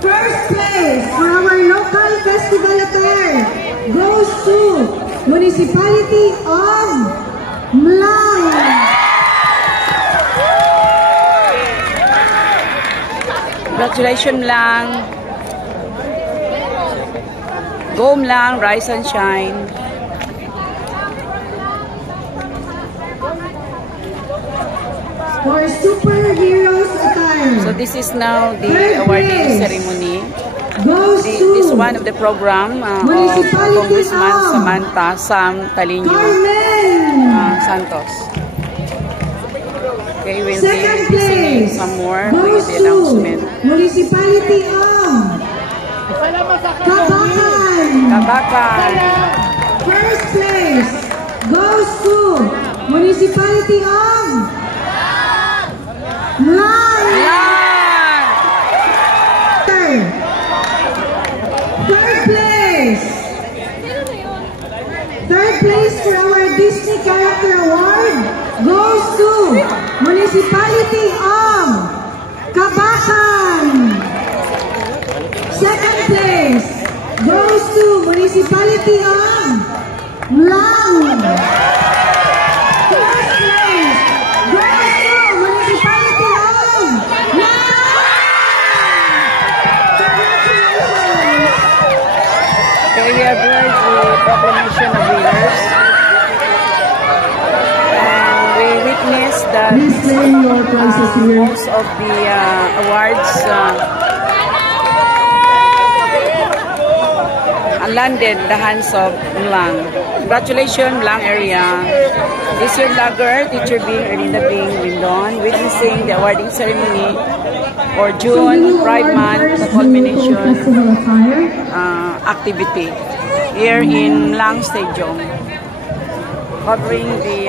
First place for our local festival attire goes to Municipality of Mlang. Congratulations, Mlang. Go Mlang, rise and shine. For superheroes attire. So this is now the awarding ceremony. This is one of the program of Congressman Samantha Sam Taliño Santos. Okay, we'll be listening some more with the announcement. Municipality of Kabakan. First place goes to Municipality of Mlang. Third place for our Disney Character Award goes to Municipality of Kabakan. Second place goes to Municipality of Mlang. First place goes to Municipality of Mlang. Congratulations! Okay, we have heard the proclamation of winners. And we witnessed that most of the awards landed in the hands of Mlang. Congratulations, Mlang area. This year vlogger, Teacher Bing, Erlinda Bing, Windon, witnessing the awarding ceremony for June Pride Month, the culmination activity here in Mlang Stadium, covering the